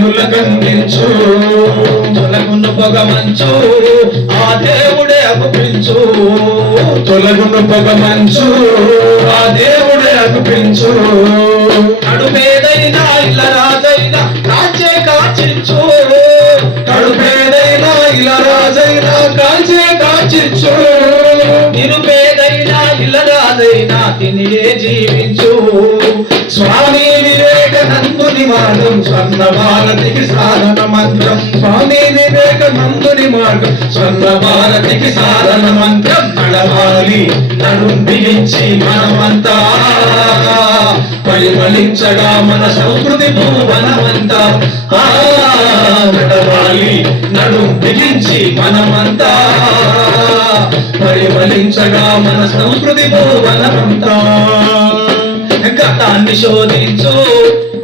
దీనులకందించు తొలగును పొగ మంచు ఆ దేవుడే అగుపించు తొలగును పొగ మంచు ఆ దేవుడే అగుపించు కడుపేదైనా ఇళ్ళ రాజైనా కాచే కాచిచ్చు కడుపేదైనా ఇళ్ళ రాజైనా కాచే కాచిచ్చు నిరుపేదైనా ఇళ్ళ రాజైనా తినియే జీవించు స్వామి వివేకానందుని మార్గం స్వర్ణ భారతికి సాధన మంత్రం స్వామి వివేకానందుని మార్గం స్వర్ణ భారతికి సాధన మంత్రం నడవాలి నడుం బిగించి మనమంతా పరిమళించగా మన సంస్కృతి భువనమంతా నడవాలి నడుం బిగించి మనమంతా పరిమళించగా మన సంస్కృతి భువనమంతా గతాన్ని శోధించు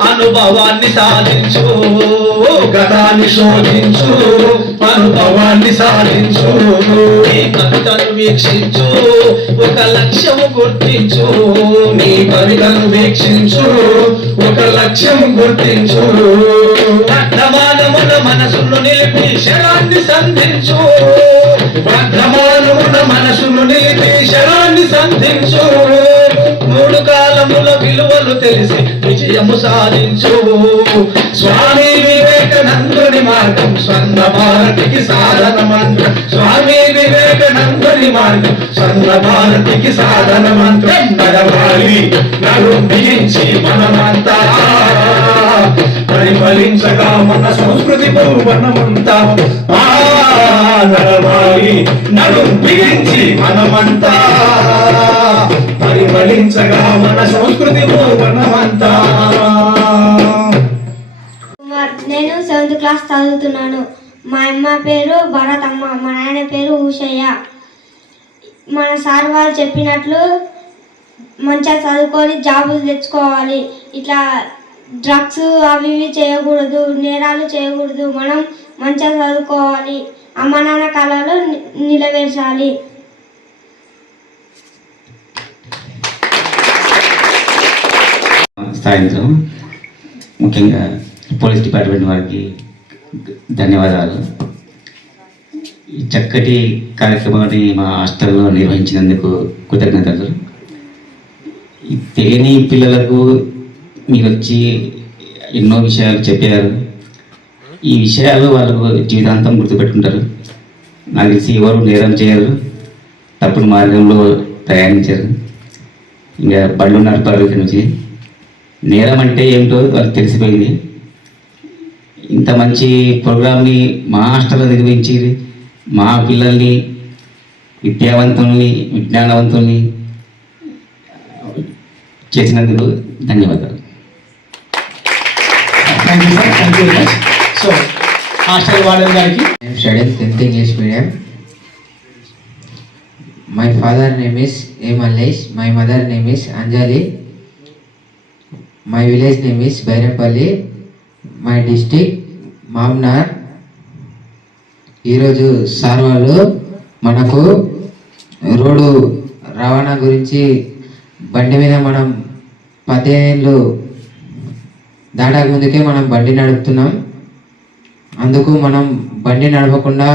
అనుభవాన్ని సాధించు గతాన్ని శోధించు అనుభవాన్ని సాధించు నీ కవితను వీక్షించు ఒక లక్ష్యం గుర్తించు నీ కవితను వీక్షించు ఒక లక్ష్యం గుర్తించు వర్ధమానమున మనసును నిలిపి శరాన్ని సంధించు వర్ధమానమున మనసును నిలిపి శరాన్ని సంధించు మూడు కాలముల విలువలు తెలిసి విజయము సాధించు స్వామి వివేకానందుని మార్గం స్వర్ణ భారతికి సాధన మంత్రం స్వామి వివేకానందుని మార్గం స్వర్ణ భారతికి సాధన మంత్రం నడవాలి నడుం బిగించి మనమంతా పరిమళించగా మన సంస్కృతి భువనమంతా నడవాలి నడుం బిగించి మనమంతా పరిమళించగా మన సంస్కృతి భువనమంతా. నేను 7th క్లాస్ చదువుతున్నాను. మా అమ్మ పేరు భరతమ్మ, మా నాయన పేరు ఊషయ్య. మన సార్ వాళ్ళు చెప్పినట్లు మంచిగా చదువుకొని జాబులు తెచ్చుకోవాలి. ఇట్లా డ్రగ్స్ అవి ఇవి చేయకూడదు, నేరాలు చేయకూడదు. మనం మంచిగా చదువుకోవాలి, అమ్మ నాన్న కళలు నిలవేర్చాలి. సాయంత్రం ముఖ్యంగా పోలీస్ డిపార్ట్మెంట్ వారికి ధన్యవాదాలు. ఈ చక్కటి కార్యక్రమాన్ని మా హాస్టల్లో నిర్వహించినందుకు కృతజ్ఞతలు. ఈ తెలియని పిల్లలకు మీరు వచ్చి ఎన్నో విషయాలు చెప్పారు. ఈ విషయాలు వాళ్ళకు జీవితాంతం గుర్తుపెట్టుకుంటారు. నాకు తెలిసి ఎవరు నేరం చేయరు, తప్పుడు మార్గంలో ప్రయాణించారు. ఇంకా బళ్ళు నడపారు. ఇక్కడ నుంచి నేరం అంటే ఏమిటో వాళ్ళకి తెలిసిపోయింది. ఇంత మంచి ప్రోగ్రామ్ని మా హాస్టల్లో నిర్వహించి మా పిల్లల్ని విద్యావంతుల్ని విజ్ఞానవంతుల్ని చేసినందుకు ధన్యవాదాలు. సో హాస్టల్ వార్డెన్ గారికి studying 10th English medium. My father name is A. Mallesh. My mother name is Anjali. My village name is Bairapalli. My district Mamnar. ఈరోజు సార్ వాళ్ళు మనకు రోడ్డు రవాణా గురించి బండి మీద మనం 15 ఏళ్ళు దాటాక ముందుకే మనం బండి నడుపుతున్నాం. అందుకు మనం బండి నడపకుండా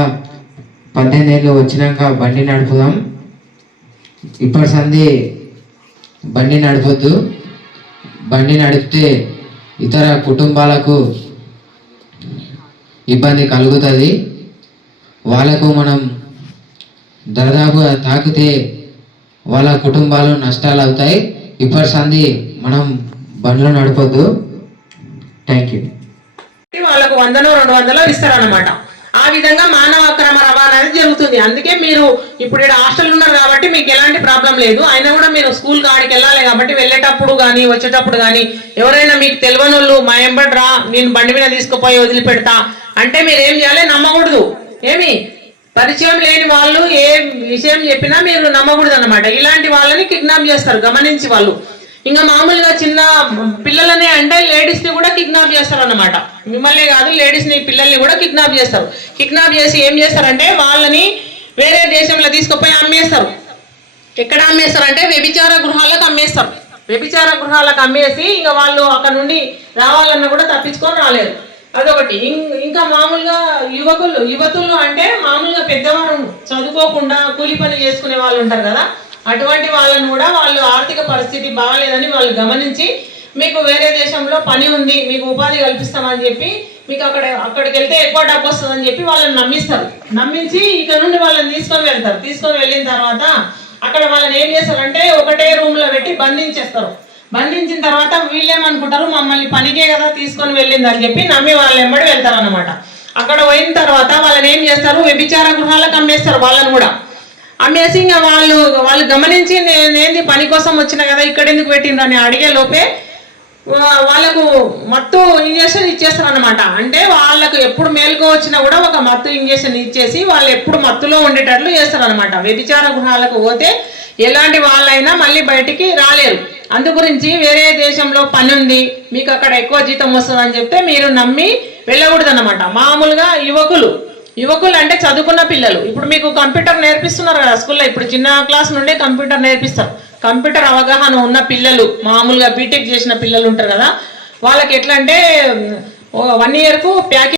18 ఏళ్ళు వచ్చినాక బండి నడుపుదాం. ఇప్పటి సంది బండి నడపొద్దు. బండి నడిపితే ఇతర కుటుంబాలకు ఇబ్బంది కలుగుతుంది. వాళ్ళకు మనం దాదాపు తాకితే వాళ్ళ కుటుంబాలు నష్టాలు అవుతాయి. ఇప్పటి సంది మనం బండ్లు నడపొద్దు. Thank you. వాళ్ళకు 100-200 ఇస్తారన్నమాట. ఆ విధంగా మానవ అక్రమ రవాణా అనేది జరుగుతుంది. అందుకే మీరు ఇప్పుడు ఇక్కడ హాస్టల్ ఉన్నారు కాబట్టి మీకు ఎలాంటి ప్రాబ్లం లేదు. అయినా కూడా మీరు స్కూల్ కాడికి వెళ్ళాలి కాబట్టి వెళ్ళేటప్పుడు కానీ వచ్చేటప్పుడు కానీ ఎవరైనా మీకు తెలియని వాళ్ళు మా ఎంబడి రా, నేను బండి మీద తీసుకుపోయి వదిలిపెడతా అంటే మీరు ఏం చేయాలి, నమ్మకూడదు. ఏమి పరిచయం లేని వాళ్ళు ఏ విషయం చెప్పినా మీరు నమ్మకూడదు అన్నమాట. ఇలాంటి వాళ్ళని కిడ్నాప్ చేస్తారు గమనించి వాళ్ళు. ఇంకా మామూలుగా చిన్న పిల్లలని అంటే లేడీస్ని కూడా కిడ్నాప్ చేస్తారు అన్నమాట. మిమ్మల్ని కాదు, లేడీస్ని పిల్లల్ని కూడా కిడ్నాప్ చేస్తారు. కిడ్నాప్ చేసి ఏం చేస్తారంటే వాళ్ళని వేరే దేశంలో తీసుకుపోయి అమ్మేస్తారు. ఎక్కడ అమ్మేస్తారంటే వ్యభిచార గృహాలకు అమ్మేస్తారు. వ్యభిచార గృహాలకు అమ్మేసి ఇంకా వాళ్ళు అక్కడ నుండి రావాలన్నా కూడా తప్పించుకొని రాలేరు. అదొకటి. ఇంకా మామూలుగా యువతులు అంటే మామూలుగా పెద్దవారు చదువుకోకుండా కూలి పని చేసుకునే వాళ్ళు ఉంటారు కదా, అటువంటి వాళ్ళను కూడా వాళ్ళు ఆర్థిక పరిస్థితి బాగాలేదని వాళ్ళు గమనించి మీకు వేరే దేశంలో పని ఉంది, మీకు ఉపాధి కల్పిస్తామని చెప్పి మీకు అక్కడికి వెళ్తే ఎక్కువ డబ్బు వస్తుందని చెప్పి వాళ్ళని నమ్మిస్తారు. నమ్మించి ఇక్కడ నుండి వాళ్ళని తీసుకొని వెళ్తారు. తీసుకొని వెళ్ళిన తర్వాత అక్కడ వాళ్ళని ఏం చేస్తారంటే ఒకటే రూమ్లో పెట్టి బంధించేస్తారు. బంధించిన తర్వాత వీళ్ళేమనుకుంటారు, మమ్మల్ని పనికే కదా తీసుకొని వెళ్ళింది అని చెప్పి నమ్మి వాళ్ళు వెంబడి వెళ్తారు అనమాట. అక్కడ పోయిన తర్వాత వాళ్ళని ఏం చేస్తారు, వ్యభిచార గృహాలకు అమ్మేస్తారు. వాళ్ళని కూడా అమ్మేసి ఇంకా వాళ్ళు గమనించి నేనేంది పని కోసం వచ్చిన కదా ఇక్కడ ఎందుకు పెట్టిండ్రు అని అడిగే లోపే వాళ్ళకు మత్తు ఇంజక్షన్ ఇచ్చేస్తారు అనమాట. అంటే వాళ్ళకు ఎప్పుడు మేలుకో వచ్చినా కూడా ఒక మత్తు ఇంజక్షన్ ఇచ్చేసి వాళ్ళు ఎప్పుడు మత్తులో ఉండేటట్లు చేస్తారు అనమాట. వ్యభిచార గృహాలకు పోతే ఎలాంటి వాళ్ళైనా మళ్ళీ బయటికి రాలేరు. అందు గురించి వేరే దేశంలో పని ఉంది, మీకు అక్కడ ఎక్కువ జీతం వస్తుంది అని చెప్తే మీరు నమ్మి వెళ్ళకూడదు అనమాట. మామూలుగా యువకులు అంటే చదువుకున్న పిల్లలు. ఇప్పుడు మీకు కంప్యూటర్ నేర్పిస్తున్నారు కదా స్కూల్లో, ఇప్పుడు చిన్న క్లాస్ నుండే కంప్యూటర్ నేర్పిస్తారు. కంప్యూటర్ అవగాహన ఉన్న పిల్లలు, మామూలుగా బీటెక్ చేసిన పిల్లలు ఉంటారు కదా, వాళ్ళకి ఎట్లా అంటే 1 yearకు ప్యాకేజ్